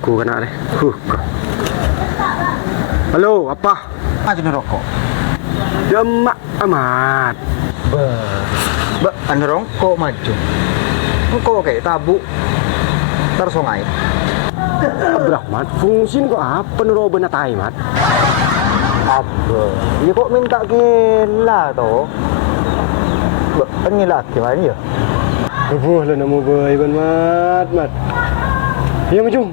bangku kan nak ni. Halo, apa? Aja rokok. Demak amat. Anu rokok maju. Engkau kayak tabuk tersongai. Abdurrahman, fungsi kok apa nero benatai mat? Apa? Ya kok minta gila toh? Ini lagi mana ya? Buh lah nama boy ban mat. Ya macam.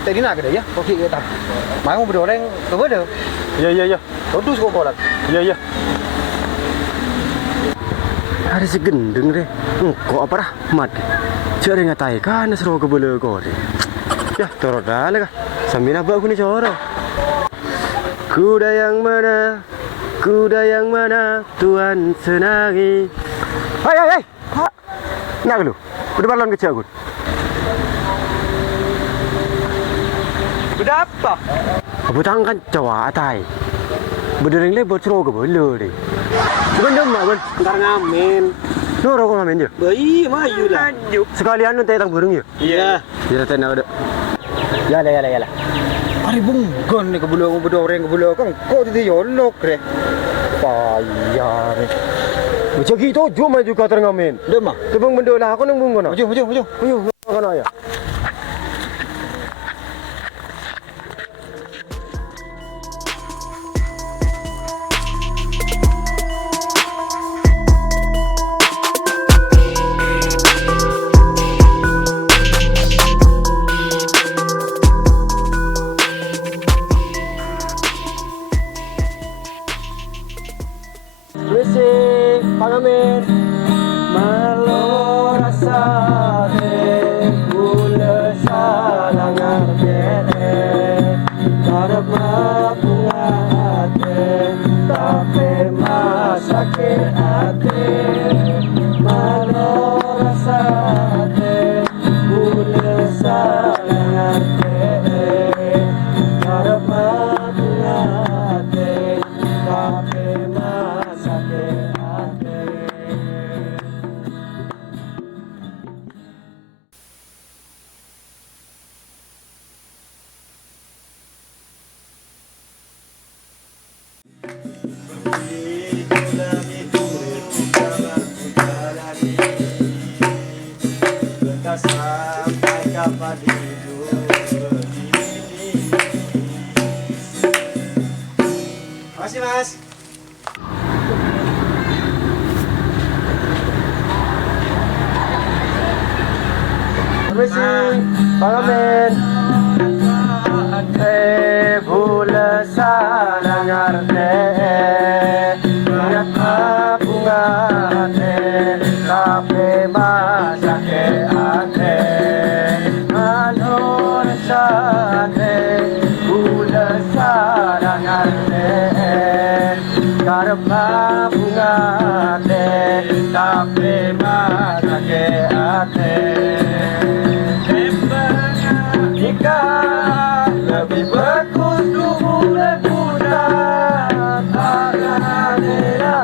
Tadi nak ke dia ya? Okey ke tak? Mau berdua orang ke mana? Ya. Terus kau kolat. Ya. Ada si gendeng deh. Kok apa dah? Mat. Cari ngatai kan seru ke bola kau deh. Ya, torot dah lah kah. Sambil nak aku ni coro. Kuda yang mana Tuhan senangi. Hai. Nak lu. Udah balon kecil aku. Udah apa? Apa tangan cawak atai. Berdering le bocro ke bola deh. Sebenarnya mak ben ntar ngamen. Noro kau ngamen je. Bayi maju lah. Sekalian nu tayang burung je. Iya. Ya tayang ada. Ya lah. Ari bunggon ni kebulu berdua orang kebulu kan. Kau tidak yolok re. Payah re. Macam gitu cuma juga terngamen. Demah. Tebung mendola aku nang bunggon. Maju. Ayo, kana ya. Misi, pangamen. Malo rasa gula salangar kene. Karep bunga ate, tapi masake ate. Malo rasa gula salangar kene. Karep bunga ate, tapi masake ate. Sampai kapan hidup begini? Makasih mas. Permisi, pangamen. Bula salangar bunga tapi masake ate manor sate bula salangar karep bunga tapi masake ate nikah lebih bagus dulu muda taranera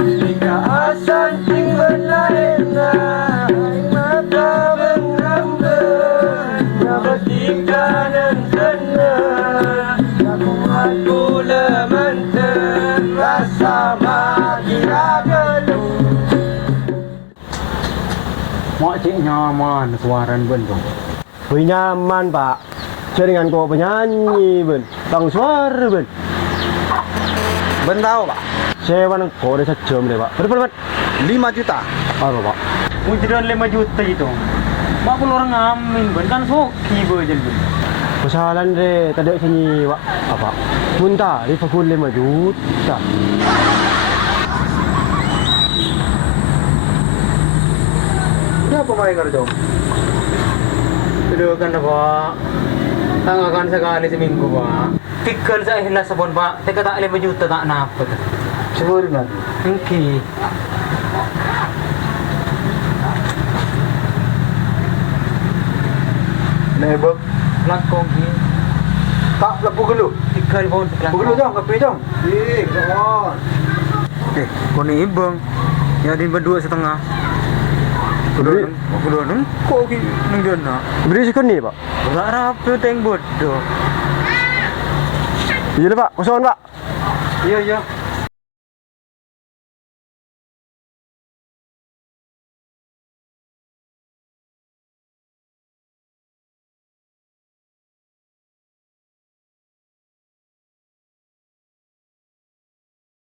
nikah asan tinggal lainnya mata mengambil nabatika dan sana aku lemanter rasa magira geluh. Mak cik nyaman suaran bendung. Wih nyaman pak. Jaringan kau penyanyi ben. Bang suara ben. Ben tahu pak? Sewa nang kau ada sejam deh pak. Berapa 5 juta. Apa pak? Mujiran 5 juta itu. Mak pun orang ngamin ben kan soki bejen ben. Kesalahan deh tadi sini pak. Apa? Muntah di fakul 5 juta. Ini apa main kerja? Itu kan pak. Tangakan sekali seminggu pak. Tikal saya hilas sabon pak. Teka tak 5 juta tak napa. Sebulan. Engki. Nebek. Langkong ni. Tak lepu gelu. Tikal bon Lepu gelu jom, kopi jom. Kawan. Kau ni ibang. Yang di berdua setengah. Kedua nung kau ki nung dia nak. Beri sekon ni, Pak. Tak rapi teng bodoh. Iya, Pak. Kosong, Pak. Ya.